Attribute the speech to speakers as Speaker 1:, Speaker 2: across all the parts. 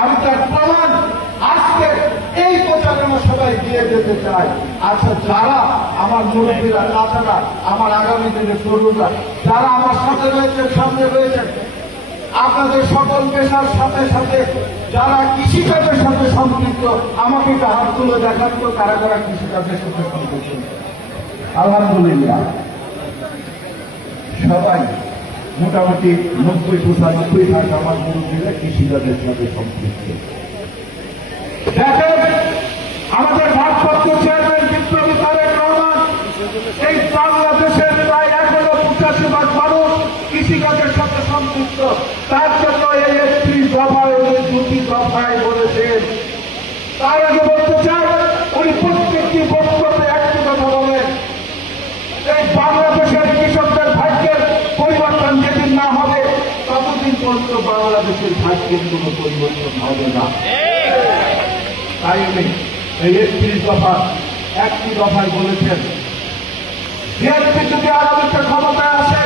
Speaker 1: আমি তার প্রমাণ আজকে এই প্রচারণা সবাই দিয়ে যেতে চাই। আচ্ছা যারা আমার মুরব্বীরা তাছাড়া আমার আগামী দিনের তরুণরা, যারা আমার সাথে রয়েছে সামনে রয়েছেন, আপনাদের সকল পেশার সাথে সাথে যারা কৃষিকাজের সাথে সম্পৃক্ত, আমাকে হাত তুলে দেখান তো কারা কৃষিকাজের সাথে সম্পৃক্ত। আলহামদুলিল্লাহ। সবাই মোটামুটি নব্বই পঁচানব্বই ভাগ আমার মুরব্বীরা কৃষিকাজের সাথে সম্পৃক্ত। আমাদের ভারপ্রাপ্ত চেয়ারম্যান বিপ্লবী তারেক রহমান, এই বাংলাদেশের প্রায় এখনও পঁচাশি ভাগ মানুষ কৃষিকাজের সাথে সম্পৃক্ত। তার জন্য এই একটি দফায় দুটি দফায় বলেছেন। তার আগে বলতে বাংলাদেশের ভাগ্যের কোনো পরিবর্তন হবে না। তাই উনি এই একত্রিশ দফা, একটি দফায় বলেছেন বিএনপি যদি আগামীতে ক্ষমতায় আসে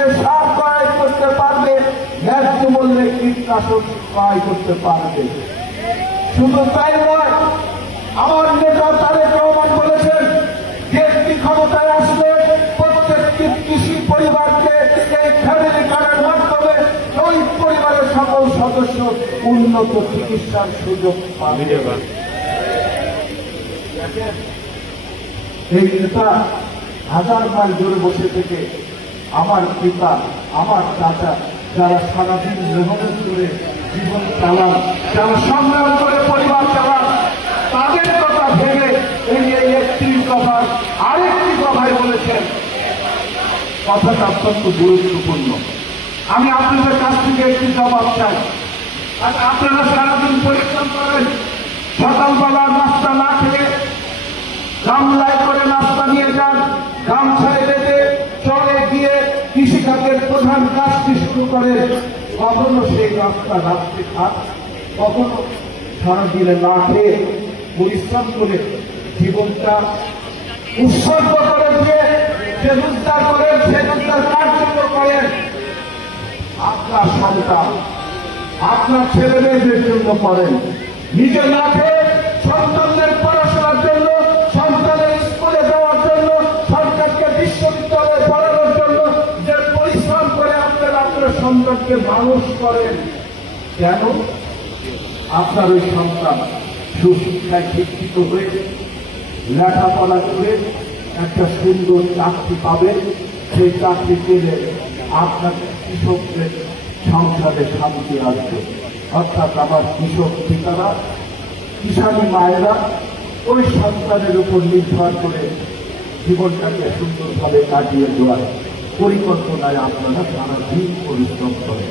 Speaker 1: থেকে সার ক্রয় করতে পারবে ন্যায্য মূল্যে কীটনাশক ক্রয় করতে পারবে। শুধু তাই নয় আমার নেতা তারেক রহমান বলেছেন যে ক্ষমতায় আসলে প্রত্যেকটি কৃষি পরিবারকে এই ফ্যামিলি কার্ডের মাধ্যমে ওই পরিবারের সকল সদস্য উন্নত চিকিৎসার সুযোগ পাবে। এই নেতা হাজার মাইল দূরে বসে থেকে আমার পিতা, আমার চাচা, যারা সারাদিন মেহনত করে জীবন চালান, যারা সংগ্রাম করে পরিবার চালান, তাদের কথা ভেবে এই একটি দফার আরেকটি কথাই বলেছেন। কথাটা অত্যন্ত গুরুত্বপূর্ণ। আমি আপনাদের কাছ থেকে একটি জবাব চাই। আর আপনারা সারাদিন পরিশ্রম করেন, সকালবেলা নাস্তা না খেয়ে গামলায় প্রধান কাজটি শুরু করে, কখনো সেই রাস্তা রাত্রে খাত কখনো সারাদিনে না খেয়ে, পরিশ্রম করে জীবনটা উৎসর্গ করে দিয়ে যে রোজগার করেন, সে রোজগার কার জন্য করেন। আপনার সন্তান, আপনার ছেলে মেয়েদের জন্য করেন। নিজে না খেয়ে মানুষ করেন, কেন? আপনার ওই সন্তান সুশিক্ষায় শিক্ষিত হয়ে লেখাপড়া করে একটা সুন্দর চাকরি পাবে, সেই চাকরি পেলে আপনার কৃষকদের সংসারে শান্তি আসবে। অর্থাৎ আমার কৃষক পিতারা কিষানী মায়েরা ওই সন্তানের উপর নির্ভর করে জীবনটাকে সুন্দরভাবে কাটিয়ে দেওয়ার পরিকল্পনায় আপনারা সারা দিন পরিশ্রম করেন।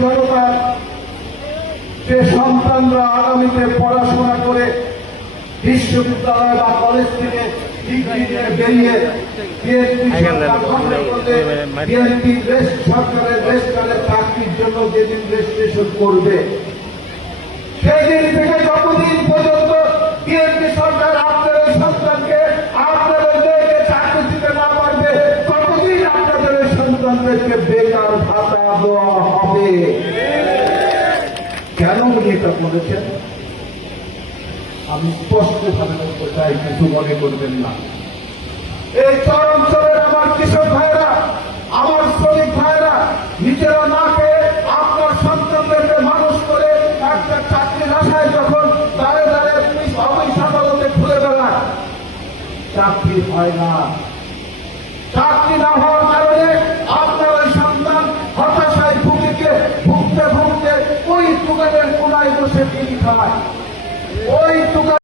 Speaker 1: শ্রমিক জনতা যে সন্তানরা আগামীতে পড়াশোনা করে বিশ্ববিদ্যালয় বা কলেজ থেকে ডিগ্রি নিয়ে বেরিয়ে বিএনপি সরকারের দেশকালে চাকরির জন্য যেদিন রেজিস্ট্রেশন করবে সেদিন থেকে যতদিন পর্যন্ত বলেছেন, আমি স্পষ্ট ভাবে বলতে চাই, কিছু মনে করবেন না। এই চরাঞ্চলের আমার কৃষক ভাইরা আমার শ্রমিক ভাইরা নিজেরা না খেয়ে আপনার সন্তানদেরকে মানুষ করে একটা চাকরির আশায় যখন দাঁড়ে দাঁড়ে পুলিশ অফিস আদালতে ঘুরে বেড়ায়, চাকরি হয় না। চাকরি না খায় ওই দোকান